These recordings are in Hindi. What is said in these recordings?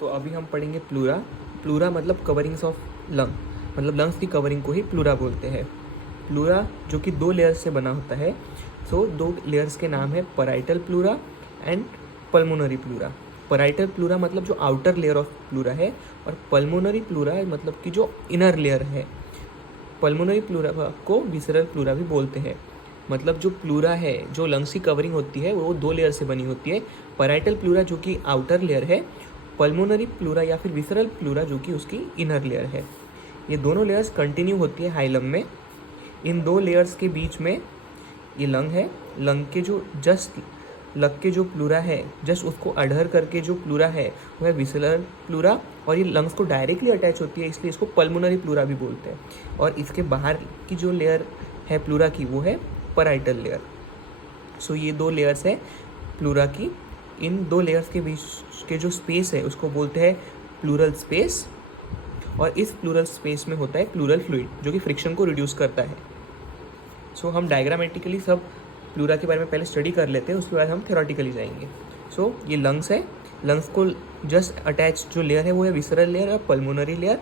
तो अभी हम पढ़ेंगे प्लूरा। प्लूरा मतलब कवरिंग्स ऑफ लंग, मतलब लंग्स की कवरिंग को ही प्लूरा बोलते हैं। प्लूरा जो कि 2 लेयर्स से बना होता है। सो 2 लेयर्स के नाम है parietal pleura and pulmonary pleura. Parietal pleura मतलब जो आउटर लेयर ऑफ प्लूरा है, और पल्मोनरी प्लूरा मतलब कि जो इनर लेयर है। पल्मोनरी प्लूरा को विसरल प्लूरा भी बोलते हैं। मतलब जो प्लूरा है, जो लंग्स की कवरिंग होती है, वो 2 लेयर से बनी होती है। पैराइटल प्लूरा जो कि आउटर लेयर है, पल्मोनरी प्लूरा या फिर विसरल प्लूरा जो कि उसकी इनर लेयर है। ये दोनों लेयर्स कंटिन्यू होती है हाइलम में। इन 2 लेयर्स के बीच में ये लंग है। लंग के जो जस्ट लग के जो प्लूरा है, जस्ट उसको अडहर करके जो प्लूरा है वो है विसरल प्लूरा, और ये लंग्स को डायरेक्टली अटैच होती है, इसलिए इसको पल्मोनरी प्लूरा भी बोलते हैं। और इसके बाहर की जो लेयर है प्लूरा की, वो है पैराइटल लेयर। सो ये 2 लेयर्स है प्लूरा की। इन 2 लेयर्स के बीच के जो स्पेस है उसको बोलते हैं प्लूरल स्पेस, और इस प्लूरल स्पेस में होता है प्लूरल फ्लूइड जो कि फ्रिक्शन को रिड्यूस करता है। सो हम डायग्रामेटिकली सब प्लूरा के बारे में पहले स्टडी कर लेते हैं, उसके बाद हम थ्योरेटिकली जाएंगे। सो ये लंग्स है। लंग्स को जस्ट अटैच जो लेयर है वो है विसरल लेयर और पल्मोनरी लेयर,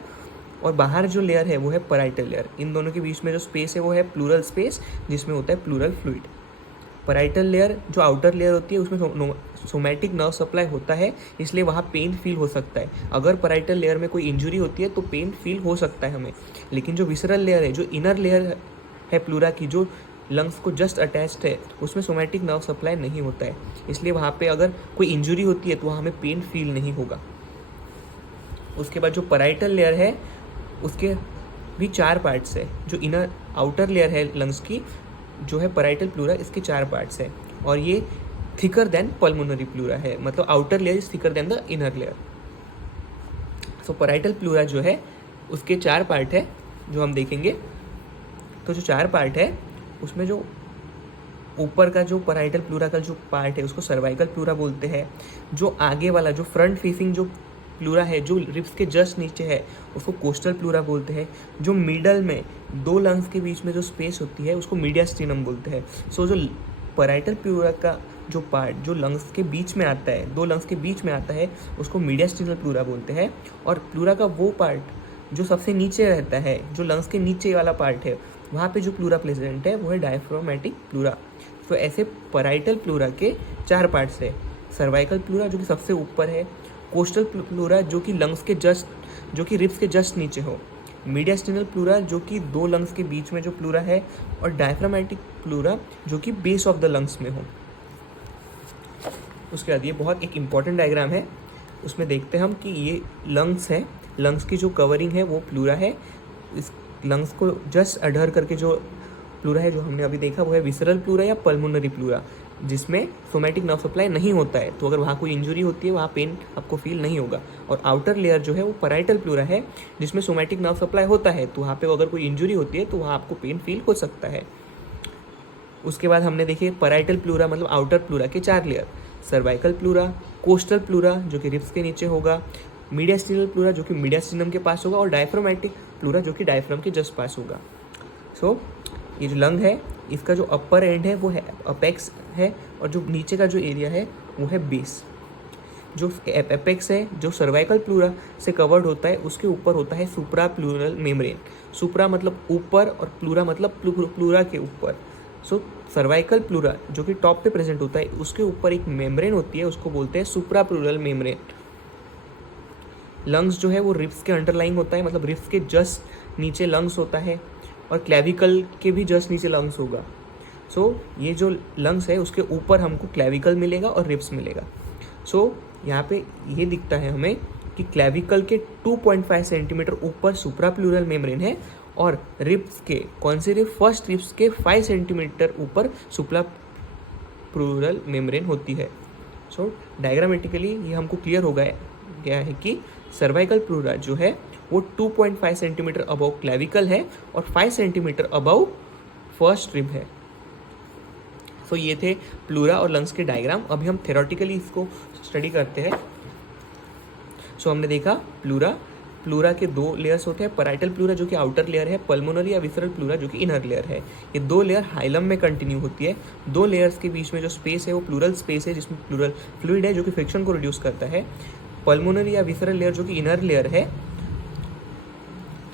और बाहर जो लेयर है वो है पैराइटल लेयर। इन दोनों के बीच में जो स्पेस है वो है प्लूरल स्पेस, जिसमें होता है प्लूरल फ्लूइड। पैराइटल लेयर जो आउटर लेयर होती है उसमें सोमैटिक नर्व सप्लाई होता है, इसलिए वहाँ पेन फील हो सकता है। अगर पैराइटल लेयर में कोई इंजरी होती है तो पेन फील हो सकता है हमें। लेकिन जो विसरल लेयर है, जो इनर लेयर है प्लूरा की, जो लंग्स को जस्ट अटैच्ड है, उसमें सोमैटिक नर्व सप्लाई नहीं होता है, इसलिए वहाँ पे अगर कोई इंजरी होती है तो वहाँ हमें पेन फील नहीं होगा। उसके बाद जो पैराइटल लेयर है उसके भी 4 पार्ट्स है। जो इनर आउटर लेयर है लंग्स की, जो है पैराइटल प्लूरा, इसके 4 पार्ट्स है, और ये थिकर देन पल्मोनरी प्लूरा है, मतलब outer layer is thicker than the inner layer. So parietal pleura जो है उसके 4 पार्ट है जो हम देखेंगे। तो जो 4 पार्ट है उसमें जो ऊपर का जो पैराइटल प्लूरा का जो पार्ट है उसको सर्वाइकल प्लूरा बोलते हैं। जो आगे वाला जो फ्रंट फेसिंग जो प्लूरा है, जो रिब्स के जस्ट नीचे है, उसको कोस्टल प्लूरा बोलते हैं। जो मिडल में 2 लंग्स के बीच में जो स्पेस होती है उसको मीडियास्टिनम बोलते हैं। सो जो पैराइटल प्लूरा का जो पार्ट जो लंग्स के बीच में आता है, 2 लंग्स के बीच में आता है, उसको मीडियास्टिनल प्लूरा बोलते हैं। और प्लूरा का वो पार्ट जो सबसे नीचे रहता है, जो लंग्स के नीचे वाला पार्ट है, वहाँ पे जो प्लूरा प्रेजेंट है वो है डायफ्रामेटिक प्लूरा। तो ऐसे पैराइटल प्लूरा के 4 पार्ट्स है। सर्वाइकल प्लूरा जो कि सबसे ऊपर है, कोस्टल प्लूरा जो कि लंग्स के जस्ट, जो कि रिब्स के जस्ट नीचे हो, मीडियास्टिनल प्लूरा जो कि 2 लंग्स के बीच में जो प्लूरा है, और डायफ्रामेटिक प्लूरा जो कि बेस ऑफ द लंग्स में हो। उसके बाद ये बहुत एक इम्पॉर्टेंट डायग्राम है, उसमें देखते हैं हम कि ये लंग्स है। लंग्स की जो कवरिंग है वो प्लूरा है। इस लंग्स को जस्ट अडहर करके जो प्लूरा है जो हमने अभी देखा वो है विसरल प्लूरा या पल्मोनरी प्लूरा, जिसमें सोमैटिक नर्व सप्लाई नहीं होता है, तो अगर वहाँ कोई इंजरी होती है वहाँ पेन आपको फील नहीं होगा। और आउटर लेयर जो है वो पैराइटल प्लूरा है, जिसमें सोमैटिक नर्व सप्लाई होता है, तो वहाँ पे अगर कोई इंजरी होती है तो वहाँ आपको पेन फील हो सकता है। उसके बाद हमने देखे पैराइटल प्लूरा मतलब आउटर प्लूरा के 4 layer, cervical pleura, coastal pleura जो कि रिब्स के नीचे होगा, मीडियास्टिनल प्लूरा जो कि मीडियास्टिनम के पास होगा, और डायफ्रामेटिक प्लूरा जो कि डायफ्राम के जस्ट पास होगा। सो ये जो लंग है इसका जो अपर एंड है वो है अपेक्स है, और जो नीचे का जो एरिया है वो है बेस। जो एपेक्स है जो सर्वाइकल प्लूरा से कवर्ड होता है, उसके ऊपर होता है सुप्रा प्लूरल मेम्ब्रेन। सुप्रा मतलब ऊपर, और प्लूरा मतलब प्लूरा के ऊपर। सो सर्वाइकल प्लूरा जो कि टॉप पे प्रेजेंट होता है, उसके ऊपर एक मेम्ब्रेन होती है, उसको बोलते हैं सुप्रा प्लूरल मेम्ब्रेन। लंग्स जो है वो रिब्स के अंडरलाइंग होता है, मतलब रिब्स के जस्ट नीचे लंग्स होता है, और क्लेविकल के भी जस्ट नीचे लंग्स होगा। सो ये जो लंग्स है उसके ऊपर हमको क्लेविकल मिलेगा और रिब्स मिलेगा। सो यहाँ पे ये दिखता है हमें कि क्लेविकल के 2.5 सेंटीमीटर ऊपर सुप्राप्लूरल मेम्ब्रेन है, और रिब्स के कौन से रिब्स, फर्स्ट रिब्स के 5 सेंटीमीटर ऊपर सुप्राप्लूरल मेम्ब्रेन होती है। सो डायग्रामेटिकली ये हमको क्लियर हो गया है कि सर्वाइकल प्लूरा जो है वो 2.5 सेंटीमीटर अबव क्लेविकल है और 5 सेंटीमीटर अबव फर्स्ट रिब है। सो ये थे प्लूरा और लंग्स के डायग्राम। अभी हम थेरोटिकली इसको स्टडी करते हैं। सो हमने देखा प्लूरा के 2 लेयर्स होते हैं, पैराइटल प्लूरा जो कि आउटर लेयर है, पल्मोनरी या विसरल प्लूरा जो कि इनर लेयर है। ये 2 लेयर हाइलम में कंटिन्यू होती है। 2 लेयर्स के बीच में जो स्पेस है वो प्लूरल स्पेस है, जिसमें प्लूरल फ्लूइड है जो कि फ्रिक्शन को रिड्यूस करता है। पल्मोनरी या विसरल लेयर जो कि इनर लेयर है,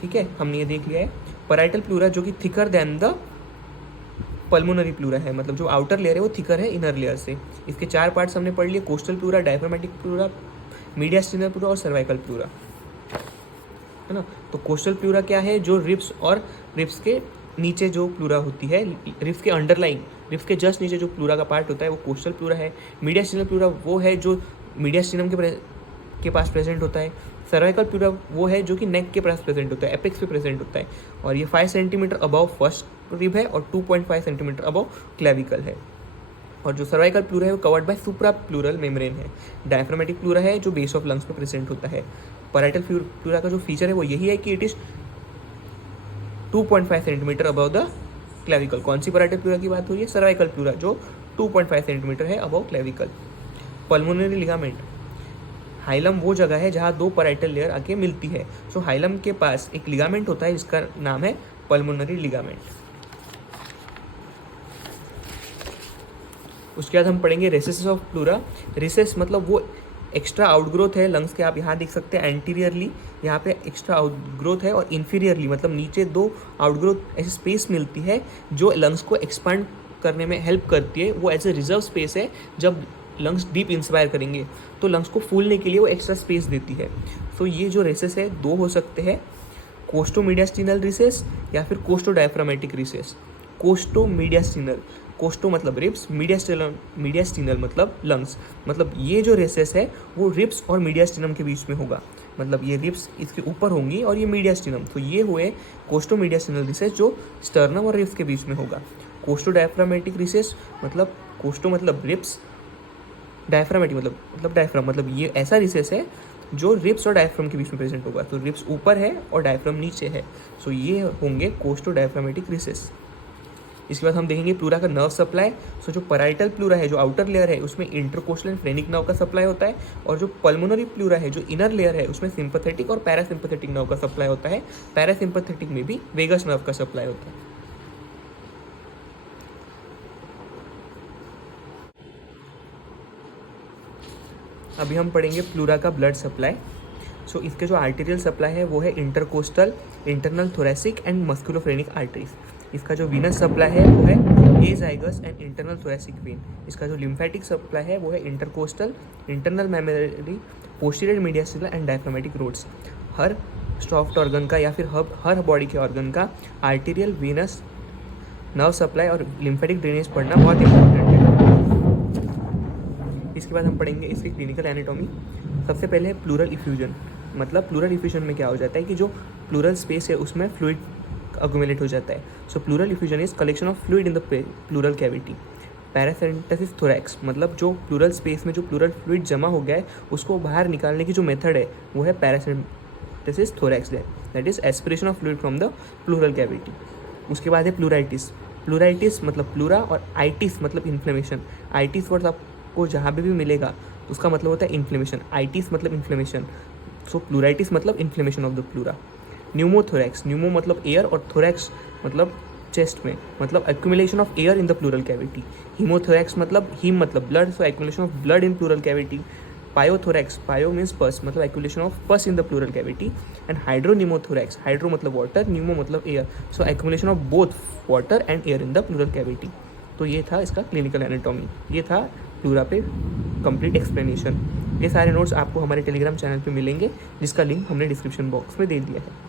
ठीक है, हमने ये देख लिया है। पैराइटल प्लूरा जो कि thicker than the pulmonary pleura है, मतलब जो आउटर लेयर है वो थिकर है इनर लेयर से। इसके 4 पार्ट्स हमने पढ़ लिए, coastal pleura, diaphragmatic pleura, mediastinal pleura और सर्वाइकल प्लूरा, है ना। तो कोस्टल प्लूरा क्या है, जो रिब्स और रिब्स के नीचे जो प्लूरा होती है, रिब्स के अंडरलाइंग, रिब्स के जस्ट नीचे जो प्लूरा का पार्ट होता है वो कोस्टल प्लूरा है। मीडियास्टिनल प्लूरा वो है जो मीडियास्टिनम के पास प्रेजेंट होता है। सर्वाइकल प्लूरा वो है जो कि नेक के पास प्रेजेंट होता है, एपेक्स पे प्रेजेंट होता है, और ये 5 सेंटीमीटर अबव फर्स्ट रिब है और 2.5 सेंटीमीटर अबव क्लेविकल है। और जो सर्वाइकल प्लूरा है वो covered by supra pleural membrane है। डायफ्रामेटिक प्लूरा है जो बेस ऑफ लंग्स पे प्रेजेंट होता है। पैराइटल प्लूरा का जो फीचर है वो यही है कि it is 2.5 centimetre above the clavicle. कौन सी पैराइटल प्लूरा की बात हो रही है, सर्वाइकल प्लूरा जो 2.5 सेंटीमीटर है above clavicle. Pulmonary ligament, hilum वो जगह है जहाँ 2 पैराइटल लेयर आके मिलती है। सो हाइलम के पास एक लिगामेंट होता है जिसका नाम है पल्मोनरी लिगामेंट। उसके बाद हम पढ़ेंगे रेसेस ऑफ प्लूरा। रेसेस मतलब वो एक्स्ट्रा आउटग्रोथ है लंग्स के, आप यहाँ देख सकते हैं एंटीरियरली यहाँ पे एक्स्ट्रा आउटग्रोथ है, और इन्फीरियरली मतलब नीचे 2 आउटग्रोथ ऐसी स्पेस मिलती है जो लंग्स को एक्सपांड करने में हेल्प करती है। वो एज ए रिजर्व स्पेस है, जब लंग्स डीप इंस्पायर करेंगे तो लंग्स को फूलने के लिए वो एक्स्ट्रा स्पेस देती है। तो ये जो रेसेस है 2 हो सकते हैं, कोस्टोमीडियास्टिनल रिसेस या फिर कोस्टोडायफ्रामेटिक रिसेस। कोस्टोमीडियास्टिनल, कोस्टो मतलब रिब्स, मीडियास्टिनल मतलब लंग्स, मतलब ये जो रेसेस है वो रिब्स और मीडियास्टिनम के बीच में होगा, मतलब ये रिब्स इसके ऊपर होंगी और ये मीडियास्टिनम, तो ये हुए कोस्टोमीडियास्टिनल रिसेस जो स्टर्नम और रिब्स के बीच में होगा। कोस्टोडायफ्रामेटिक रिसेस मतलब कोस्टो मतलब रिब्स, डायफ्रामेटिक मतलब डायफ्राम, मतलब ये ऐसा रिसेस है जो रिब्स और डायफ्राम के बीच में प्रेजेंट होगा। तो रिब्स ऊपर है और डायफ्राम नीचे है, सो ये होंगे कोस्टोडायफ्रामेटिक रिसेस। इसके बाद हम देखेंगे प्लूरा का नर्व सप्लाई। सो जो पैराइटल प्लूरा है जो आउटर लेयर है उसमें इंटरकोस्टल एंड फ्रेनिक नर्व का सप्लाई होता है, और जो पल्मोनरी प्लूरा है जो इनर लेयर है उसमें सिंपैथेटिक और पैरासिम्पैथेटिक नर्व का सप्लाई होता है। पैरासिम्पैथेटिक में भी वेगस नर्व का सप्लाई होता है। अभी हम पढ़ेंगे प्लूरा का ब्लड सप्लाई। सो इसके जो आर्टेरियल सप्लाई है वो है intercostal, internal thoracic and musculophrenic arteries. इसका जो वीनस सप्लाई है वो है azygos and internal thoracic vein. इसका जो लिम्फेटिक सप्लाई है वो है intercostal, internal memory, posterior mediastinal and diaphragmatic rods. हर सॉफ्ट ऑर्गन का या फिर हर बॉडी के ऑर्गन का आर्टेरियल, वीनस, नर्व सप्लाई और लिम्फेटिक ड्रेनेज पढ़ना बहुत इंपॉर्टेंट है। इसके बाद हम पढ़ेंगे इसकी क्लिनिकल एनाटॉमी। सबसे पहले है प्लूरल इफ्यूजन। मतलब प्लूरल इफ्यूजन में क्या हो जाता है कि जो प्लूरल स्पेस है उसमें फ्लूइड अक्यूमुलेट हो जाता है। So pleural effusion is collection of fluid in the pleural cavity. Paracentesis thorax मतलब जो प्लूरल स्पेस में जो प्लूरल फ्लूइड जमा हो गया है उसको बाहर निकालने की जो मेथड है वो है paracentesis thorax, that is aspiration of fluid from the pleural cavity. उसके बाद है प्लूराइटिस। प्लूराइटिस मतलब प्लूरा, और आइटिस मतलब इन्फ्लेमेशन। आइटिस वर्ड आपको जहाँ पे भी मिलेगा उसका मतलब होता है इन्फ्लेमेशन। आइटिस मतलब इन्फ्लेमेशन, सो प्लूराइटिस मतलब inflammation of the pleura. Pneumothorax, pneumo मतलब एयर और थोरैक्स मतलब चेस्ट में, मतलब accumulation of air in the pleural cavity. Haemothorax मतलब हीम मतलब blood, so accumulation of blood in pleural cavity. Pyothorax, pyo means pus मतलब accumulation of pus in the pleural cavity. And hydropneumothorax, hydro मतलब वाटर, न्यूमो मतलब air, so accumulation of both water and air in the pleural cavity. तो ये था इसका क्लिनिकल एनाटॉमी, ये था प्लूरा पे कंप्लीट एक्सप्लेनेशन। ये सारे नोट्स आपको हमारे टेलीग्राम चैनल पे मिलेंगे जिसका लिंक हमने डिस्क्रिप्शन बॉक्स में दे दिया है।